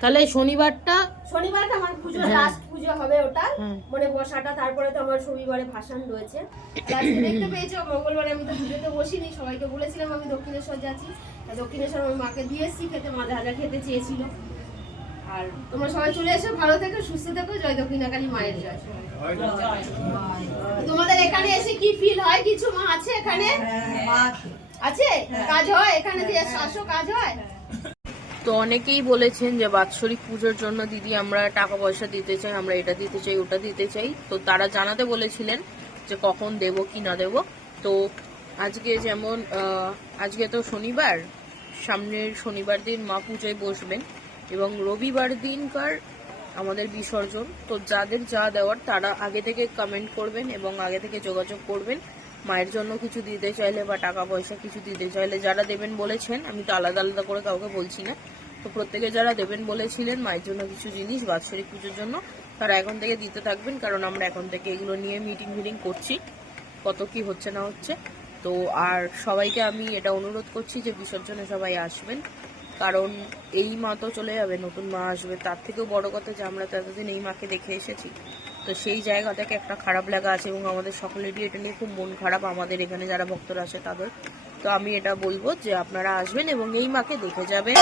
তাহলে শনিবারটা শনিবারটা আমার পুজো হ্যাঁ। লাস্ট পুজো হবে ওটা। হ্যাঁ। মানে বসাটা তারপরে তো আমার শনিবারে ভাসান রয়েছে। দেখতে পেয়েছ? মঙ্গলবারে আমি তো পুজোতে বসিনি সবাইকে বলেছিলাম আমি দক্ষিণেশ্বর যাচ্ছি। দক্ষিণেশ্বর আমি মাকে দিয়ে এসেছি খেতে মা যা খেতে চেয়েছিল। আর তোমরা সবাই চলে এসো ভালো থেকো সুস্থ থেকো। জয় দক্ষিণাকালী মায়ের জয়। তোমাদের এখানে এসে কি ফিল হয়? কিছু মা আছে এখানে? আছে। কাজ হয়? এখানে যে আসো কাজ হয়? তো অনেকেই বলেছেন যে বাৎসরিক পুজোর জন্য, দিদি, আমরা টাকা পয়সা দিতে চাই, আমরা এটা দিতে চাই, ওটা দিতে চাই। তো তারা জানাতে বলেছিলেন যে কখন দেব, কি না দেব। তো আজকে যেমন আজকে তো শনিবার, সামনের শনিবার দিন মা পুজোয় বসবেন এবং রবিবার দিনকার আমাদের বিসর্জন। তো যাদের যা দেওয়ার তারা আগে থেকে কমেন্ট করবেন এবং আগে থেকে যোগাযোগ করবেন। মায়ের জন্য কিছু দিতে চাইলে বা টাকা পয়সা কিছু দিতে চাইলে, যারা দেবেন বলেছেন, আমি তো আলাদা আলাদা করে কাউকে বলছি না। তো প্রত্যেকে যারা দেবেন বলেছিলেন মায়ের জন্য কিছু জিনিস, বাৎসরিক পুজোর জন্য, তারা এখন থেকে দিতে থাকবেন, কারণ আমরা এখন থেকে এগুলো নিয়ে মিটিং মিটিং করছি, কত কি হচ্ছে না হচ্ছে। তো আর সবাইকে আমি এটা অনুরোধ করছি যে বিসর্জনে সবাই আসবেন, কারণ এই মা তো চলে যাবে, নতুন মা আসবে। তার থেকেও বড় কথা যে আমরা তো এতদিন এই মাকে দেখে এসেছি। তো সেই জায়গা থেকে একটা খারাপ লাগা আছে এবং আমাদের সকলেরই এটা নিয়ে খুব মন খারাপ, আমাদের এখানে যারা ভক্তরা আছে তাদের। তো আমি এটা বলব যে আপনারা আসবেন এবং এই মাকে দেখে যাবেন।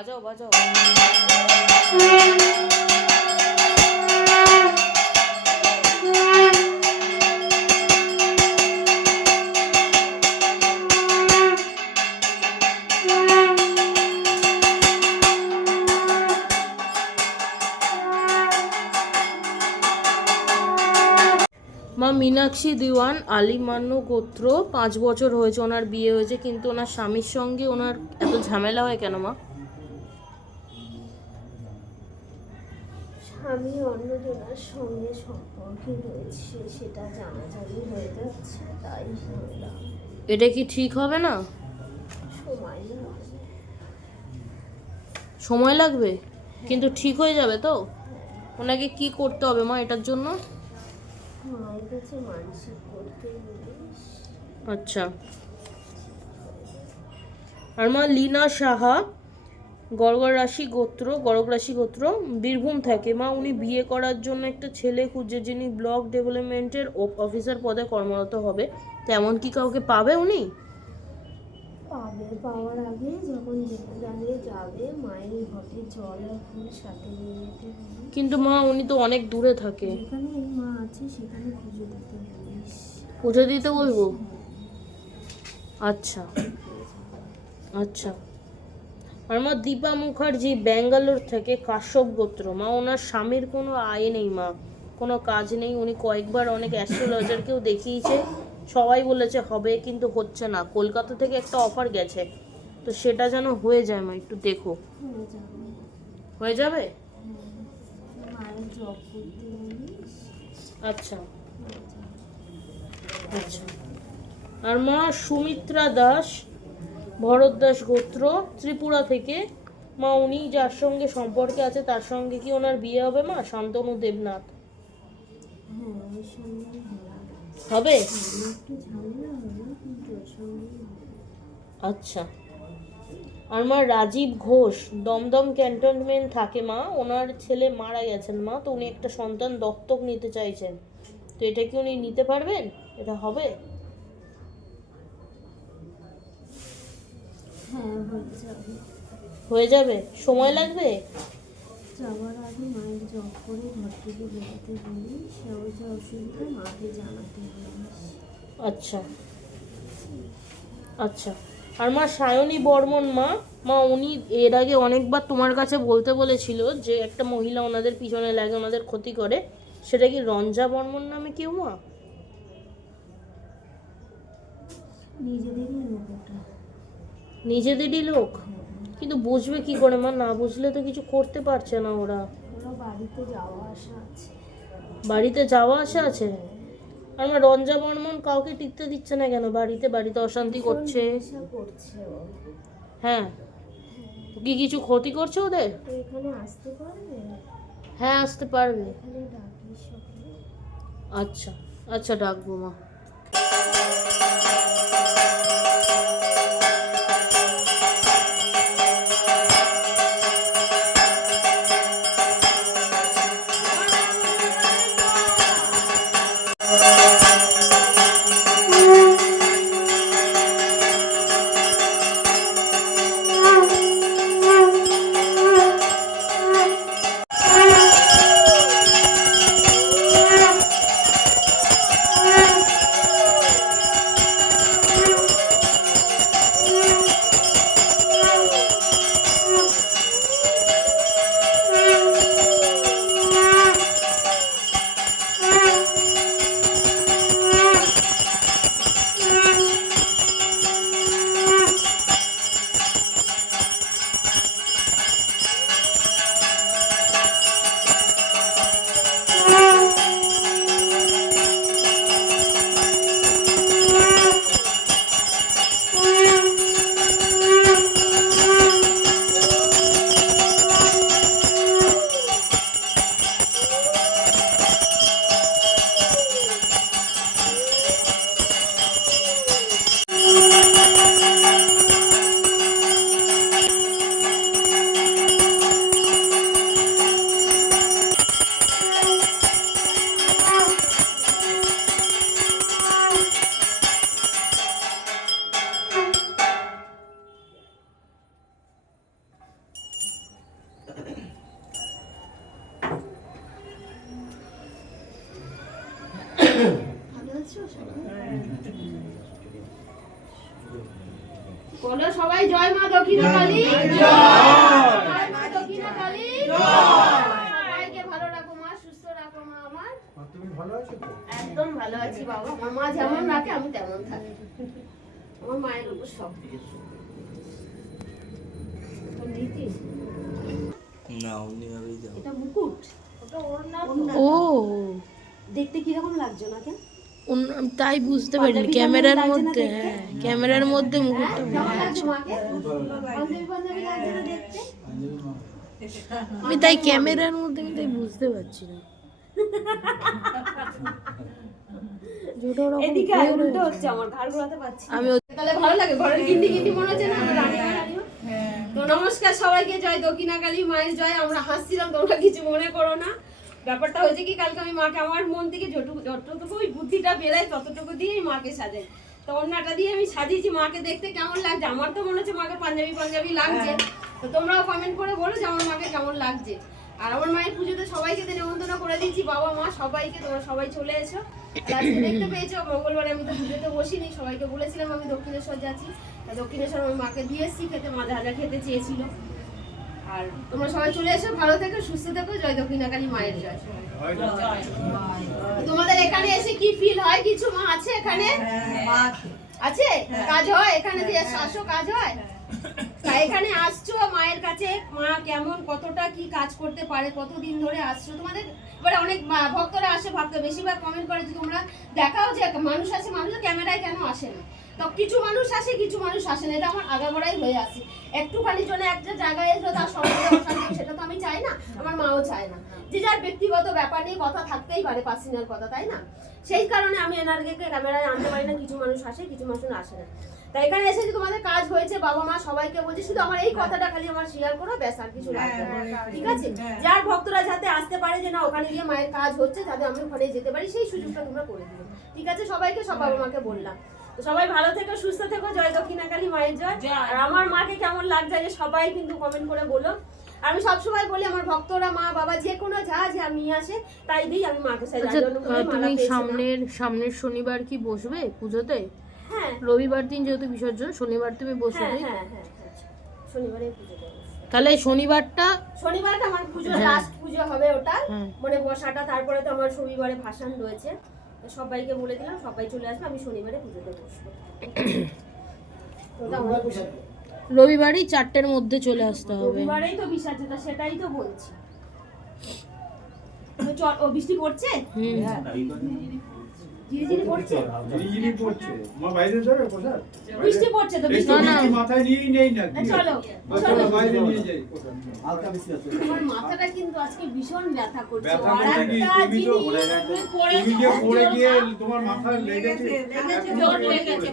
বাজাও বাজাও। মা মীনাক্ষী দিওয়ান আলিমান্য গোত্র পাঁচ বছর হয়েছে ওনার বিয়ে হয়েছে, কিন্তু ওনার স্বামীর সঙ্গে ওনার এত ঝামেলা হয় কেন মা? স্বামী অন্যজনের সঙ্গে সম্পর্কে রয়েছে সেটা জানাজানি হয়ে যাচ্ছে তাই ঝামেলা এটা কি ঠিক হবে না? সময় লাগবে। সময় লাগবে? কিন্তু ঠিক হয়ে যাবে তো? ওনাকে কি করতে হবে মা এটার জন্য? মায়ের কাছে মানসিক করতে আচ্ছা। আর মা লীনা সাহা? গড়গড় রাশি গোত্র গড়গ রাশি গোত্র বীরভূম থাকে। মা উনি বিয়ে করার জন্য একটা ছেলে খুঁজছে যিনি ব্লক ডেভেলপমেন্টের অফিসার পদে কর্মরত হবে। তেমন কি কাউকে পাবে উনি? পাবে পাওয়ার আগে যখন যাবে মায়ের ঘটে জল আর ফুল সাথে নিয়ে যেতে কিন্তু মা উনি তো অনেক দূরে থাকে। যেখানে মা আছে সেখানে পুজো দিতে পুজো দিতে বলব? আচ্ছা। আচ্ছা। আর মা দীপা মুখার্জি ব্যাঙ্গালোর থেকে কাশ্যপ গোত্র। মা, ওনার স্বামীর কোনো আয় নেই, মা। কোনো কাজ নেই। উনি কয়েকবার অনেক অ্যাস্ট্রোলজারকেও দেখিয়েছে। সবাই বলেছে হবে, কিন্তু হচ্ছে না। কলকাতা থেকে একটা অফার গেছে। তো সেটা যেন হয়ে যায়, মা, একটু দেখো। হয়ে যাবে? আচ্ছা। আচ্ছা। আর মা, সুমিত্রা দাস ভরদ্দাস গোত্র, ত্রিপুরা থেকে। মা উনি যার সঙ্গে সম্পর্কে আছে, তার সঙ্গে কি ওনার বিয়ে হবে মা? শান্তনু দেবনাথ। হবে? আচ্ছা। আর মা রাজীব ঘোষ, দমদম ক্যান্টনমেন্ট থাকে মা। ওনার ছেলে মারা গেছেন মা, তো উনি একটা সন্তান দত্তক নিতে চাইছেন। তো এটা কি উনি নিতে পারবেন? এটা হবে? হ্যাঁ হয়ে যাবে। সময় লাগবে? যাওয়ার আগে মায়ের জব করে ঘর থেকে বেরোতে সেও যে অসুবিধা মাকে জানাতে বলিস। আচ্ছা। আচ্ছা। আর মা সায়নী বর্মন মা মা উনি এর আগে অনেকবার তোমার কাছে বলতে বলেছিল যে একটা মহিলা ওনাদের পিছনে লাগে ওনাদের ক্ষতি করে। সেটা কি রঞ্জা বর্মন নামে কেউ মা? নিজেদেরই লোক নিজেদেরই লোক। কিন্তু বুঝবে কি করে? মা না বুঝলে তো কিছু করতে পারছে না ওরা। বাড়িতে যাওয়া আসা আছে। বাড়িতে যাওয়া আসা আছে? মা রঞ্জা বর্মন কাউকে টিকতে দিচ্ছে না কেন? বাড়িতে বাড়িতে অশান্তি করছে। করছে হ্যাঁ। কি কিছু ক্ষতি করছে ওদের? হ্যাঁ আসতে পারবে। আচ্ছা আচ্ছা ডাকবো মা। বলো সবাই জয় মা দক্ষিণা কালী। জয় মা দক্ষিণা কালী। সবাইকে ভালো রাখো মা সুস্থ রাখো মা আমার। তুমি ভালো আছো তো? একদম ভালো আছি বাবা। আমার মা যেমন রাখে আমি তেমন থাকি। আমার মায়ের উপর সব না অমনিভাবেই যাও এটা মুকুট। ও। দেখতে কীরকম লাগছে ওনাকে? তাই বুঝতে পারিনি। ক্যামেরার মধ্যে? হ্যাঁ ক্যামেরার মধ্যে মুকুটটা আমি তাই ক্যামেরার মধ্যে আমি তাই বুঝতে পারছি না। নমস্কার সবাইকে জয় দক্ষিণাকালী মায়ের জয় আমরা হাসছিলাম তোমরা কিছু মনে করো না। ব্যাপারটা হয়েছে কি কালকে আমি মাকে আমার মন থেকে যতটুকু যতটুকু ওই বুদ্ধিটা বেরাই ততটুকু দিয়েই মাকে সাজাই। তো অন্যটা দিয়ে আমি সাজিয়েছি মাকে দেখতে কেমন লাগছে? আমার তো মনে হচ্ছে মাকে পাঞ্জাবি পাঞ্জাবি লাগছে। তো তোমরাও কমেন্ট করে বলো যে আমার মাকে কেমন লাগছে। আর আমার মায়ের পুজোতে সবাইকে তো নেমন্তন্ন করে দিয়েছি বাবা মা সবাইকে তোমরা সবাই চলে এসো। আজকে দেখতে পেয়েছ মঙ্গলবারে আমি তো পুজোতে বসিনি সবাইকে বলেছিলাম আমি দক্ষিণেশ্বর যাচ্ছি। দক্ষিণেশ্বর আমি মাকে দিয়ে এসেছি খেতে মাজা হাজা খেতে চেয়েছিল। আর তোমরা সবাই চলে এসো ভালো থেকো সুস্থ থেকো জয় দক্ষিণাকালী মায়ের জয়। তোমাদের এখানে এসে কি ফিল হয়? কিছু মা আছে এখানে? আছে। কাজ হয়? এখানে দিয়ে আসো কাজ হয়? তা এখানে আসছো মায়ের কাছে? মা কেমন? কতটা কি কাজ করতে পারে? কতদিন ধরে আসছো? তোমাদের এবারে অনেক ভক্তরা আসে ভক্ত বেশিরভাগ কমেন্ট করে যে তোমরা দেখাও যে মানুষ আছে মানুষ ক্যামেরায় কেন আসে না? তো কিছু মানুষ আসে কিছু মানুষ আসে না। এটা আমার আগাগোড়াই হয়ে আসে একটুখানি জন্য একটা জায়গায় এসে তার সঙ্গে অশান্তি সেটা তো আমি চাই না আমার মাও চায় না। যে যার ব্যক্তিগত ব্যাপার নিয়ে কথা থাকতেই পারে পার্সোনাল কথা তাই না? সেই কারণে আমি এনার্জিকে ক্যামেরায় আনতে পারি না কিছু মানুষ আসে কিছু মানুষ আসে না। তাই এখানে এসে যে তোমাদের কাজ হয়েছে বাবা মা সবাইকে বলছি শুধু আমার এই কথাটা খালি আমার শেয়ার করো ব্যাস আর কিছু লাগবে ঠিক আছে? যার ভক্তরা যাতে আসতে পারে যে না ওখানে গিয়ে মায়ের কাজ হচ্ছে যাতে আমি ওখানে যেতে পারি সেই সুযোগটা তোমরা করে দিও। ঠিক আছে? সবাইকে সব বাবা মাকে বললাম। সবাই ভালো থেকো সুস্থ থেকো জয় দক্ষিণাকালী মায়ের জয়। আর আমার মাকে কেমন লাগছে যে সবাই কিন্তু কমেন্ট করে বলো। আমি সবসময় বলি আমার ভক্তরা মা বাবা যে কোনো যা যা নিয়ে আসে তাই দিই আমি মাকে সাই আচ্ছা তুমি সামনের সামনের শনিবার কি বসবে পুজোতে? হ্যাঁ। রবিবার দিন যেহেতু বিসর্জন শনিবার তুমি বসবে হ্যাঁ হ্যাঁ হ্যাঁ হ্যাঁ। শনিবারে পুজো তাহলে শনিবারটা শনিবারটা আমার পুজো হ্যাঁ। লাস্ট পুজো হবে ওটা। হ্যাঁ। মানে বসাটা তারপরে তো আমার শনিবারে ভাসান রয়েছে। সবাইকে বলে দিলাম সবাই চলে আসবে আমি শনিবারে পুজোতে বসবো। রবিবারই চারটের মধ্যে চলে আসতে হবে। রবিবারেই তো বিসর্জনটা সেটাই তো বলছি। ও বৃষ্টি পড়ছে? হুম। ধীরে ধীরে পড়ছে ঝিরিঝিরি পড়ছে। মা বাইরে যাবে কোথায়? বৃষ্টি পড়ছে তো বৃষ্টি না, না। মাথায় নিয়েই নেই না, চলো, চলো বাইরে নিয়ে যাই, কোথায়? আমার মাথাটা কিন্তু আজকে ভীষণ ব্যথা করছে ব্যথা আর কি? তুমি তো- জিনিস তুমি পড়েছো, তুমি যে পড়ে গিয়ে তোমার লেগেছে, লেগেছে,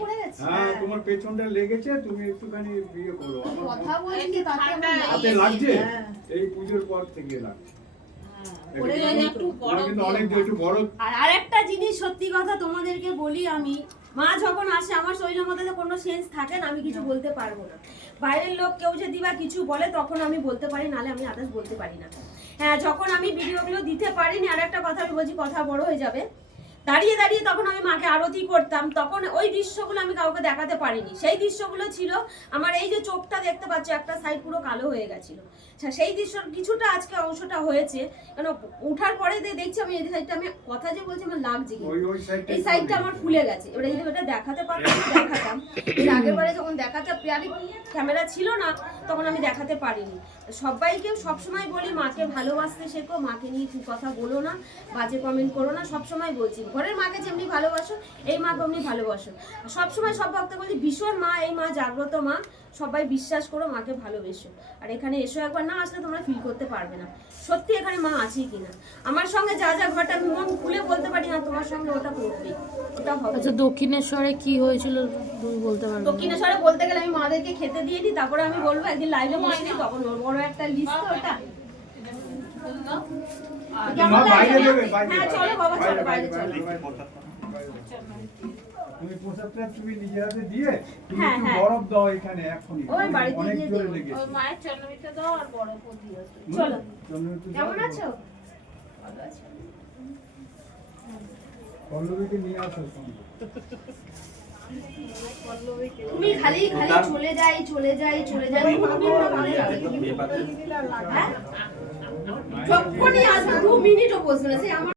পড়ে গেছে? হ্যাঁ, তোমার পেছনটা লেগেছে, তুমি একটুখানি ইয়ে করো। কথা বলছি তাতে লাগছে। লাগছে? এই পুজোর পর থেকে লাগছে। তোমার কিন্তু অনেক একটু বড় আর আরেকটা জিনিস সত্যি কথা তোমাদেরকে বলি আমি মা যখন আসে আমার শরীরের মধ্যে তো কোনো সেন্স থাকে না আমি কিছু বলতে পারব না। বাইরের লোক কেউ যদি বা কিছু বলে তখন আমি বলতে পারি নালে আমি আদার্স বলতে পারি না। হ্যাঁ যখন আমি ভিডিওগুলো দিতে পারিনি আর একটা কথা আমি বলছি কথা বড় হয়ে যাবে। দাঁড়িয়ে দাঁড়িয়ে তখন আমি মাকে আরতি করতাম তখন ওই দৃশ্যগুলো আমি কাউকে দেখাতে পারিনি। সেই দৃশ্যগুলো ছিল আমার এই যে চোখটা দেখতে পাচ্ছ একটা সাইড পুরো কালো হয়ে গেছিল। আচ্ছা, সেই দৃশ্যর কিছুটা আজকে অংশটা হয়েছে কেন ওঠার পরে দেখছি আমি এই সাইডটা আমি কথা যে বলছি আমার লাগছে এই সাইডটা আমার ফুলে গেছে। এবারে যদি ওটা দেখাতে পারতাম দেখাতাম। এর আগের বারে যখন দেখাতে পেয়ারি ক্যামেরা ছিল না তখন আমি দেখাতে পারিনি। সবাইকে সবসময় বলি মাকে ভালোবাসতে শেখো মাকে নিয়ে কথা বলো না বাজে কমেন্ট করো না সবসময় বলছি। ঘরের মাকে যেমনি ভালোবাসো এই মাকে অমনি ভালোবাসো। সবসময় সব ভক্ত বলি ভীষণ মা এই মা জাগ্রত মা সবাই বিশ্বাস করো মাকে ভালোবেসো। আর এখানে এসো একবার না আসলে তোমরা ফিল করতে পারবে না। সত্যি এখানে মা আছে কিনা। আমার সঙ্গে যা যা ঘটে আমি মন খুলে বলতে পারি না তোমার সঙ্গে ওটা করবে ওটা হবে। আচ্ছা দক্ষিণেশ্বরে কি হয়েছিল তুমি বলতে পারবে দক্ষিণেশ্বরে বলতে গেলে আমি মাদেরকে খেতে দিয়ে দিই তারপরে আমি বলব একদিন লাইভে বসে তখন বড় একটা লিস্ট ওটা। হ্যাঁ চলো বাবা চলো বাইরে চলো। তুমি পোশাকটা তুমি নিজের হাতে দিয়ে তুমি হ্যাঁ, একটু হ্যাঁ। বরফ দাও এখানে এখনই? চলো। আছো। পল্লবীকে নিয়ে আসো সঙ্গে। তুমি খালি খালি চলে যাই চলে যাই চলে যাই হ্যাঁ? যখনই আসবে দু মিনিটও বসবে না। সেই আমার